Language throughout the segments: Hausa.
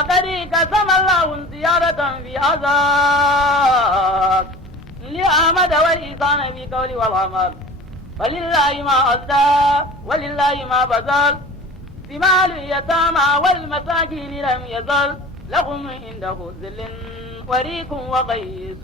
فقد قسم الله زيادة في عذاب لأحمد والإحسان في قول والعمل ولله ما أسدى ولله ما بذل ثمال اليتامى والمساكين لم يزل لهم عنده ذل وريق وقيس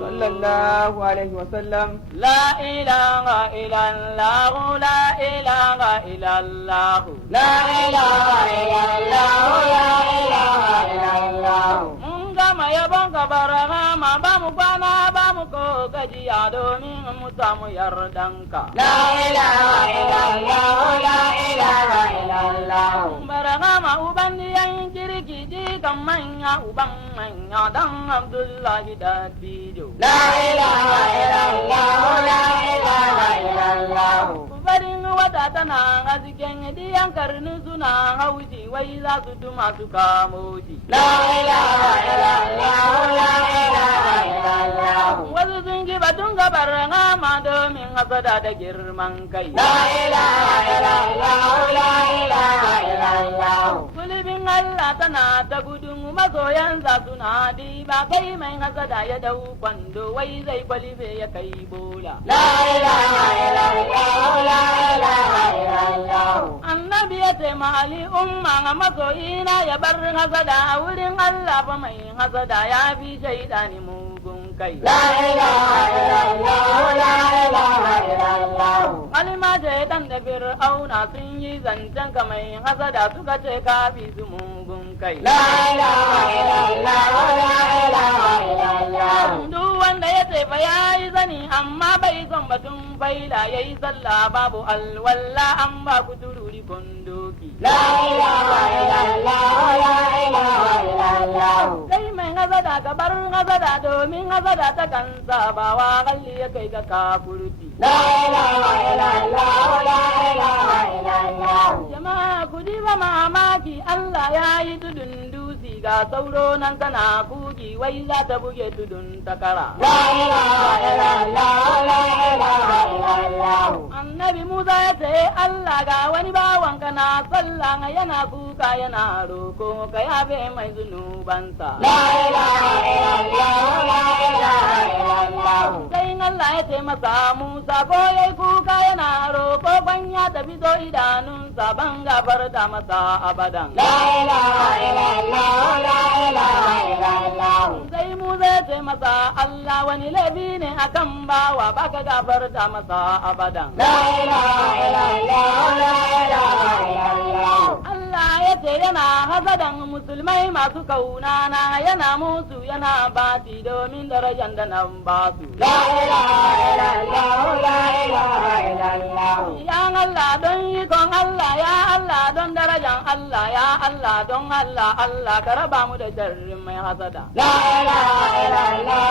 صلى الله عليه وسلم. لا إله إلا الله لا إله إلا الله لا إله إلا الله لا إله إلا الله. Mungama yabonga barama bamu bana bamu ko gajiya domin mu samu yardanka. لا إله إلا الله لا إله إلا الله. Barama uban yan kirki ji kan manya uban manya dan Abdullahi da Bijo. لا إله إلا الله لا إله إلا الله. Farin wata tana hasken diyan karni suna hauji wai za su tuma su kamo shi. لا إله إلا الله لا إله إلا الله. Wasu sun ji batun gabar rama domin hasada da girman kai. لا إله إلا الله لا إله إلا الله. Kulibin Allah tana ta gudun masoyansa suna diba kai mai hasada ya dau kwando wai zai kwalife ya kai bola. لا إله إلا الله لا إله إلا الله. Annabi ya ce ma Ali umma ga masoyina ya bar hasada a wurin Allah fa mai hasada ya fi shaidani mugun kai. لا إله إلا الله لا إله إلا الله. Alima shaidan da Fir'auna sun yi zancen ka mai hasada suka ce ka fi su mugun kai. لا إله إلا الله لا إله إلا الله. Duk wanda ya ce fa ya yi zani amma bai son batun faila ya yi sallah babu alwalla an ba ku tururi kondoki. لا إله إلا الله لا إله إلا الله. Sai mai hasada ka bar hasada domin hasada ta kan sabawa kalli ya kai ga kafurci. لا إله إلا الله لا إله إلا الله. Jama'a ku ji ba mamaki Allah ya yi tudun dusi ga sauro nan tana kugi wai za ta buge tudun takara. لا إله إلا الله لا إله إلا الله. Annabi Musa ya ce Allah ga wani bawan kana sallah yana kuka yana roko ka yafe mai zunubansa. لا إله إلا الله لا إله إلا الله. Sai Allah ya ce masa Musa ko yayi kuka yana roko banya ta fito idanunsa ban gafarta masa abadan. لا إله إلا الله لا إله إلا الله. Sai Musa ya ce masa Allah wani laifi ne akan bawa baka gafarta masa abadan. لا إله إلا الله لا إله إلا الله. Allah ya ce yana hasadan musulmai masu kaunana yana musu yana bati domin darajar da nan basu. لا إله إلا الله لا إله إلا الله. Ya Allah don ikon Allah ya Allah don darajan Allah ya Allah don Allah Allah ka raba mu da sharrin mai hasada. لا إله إلا الله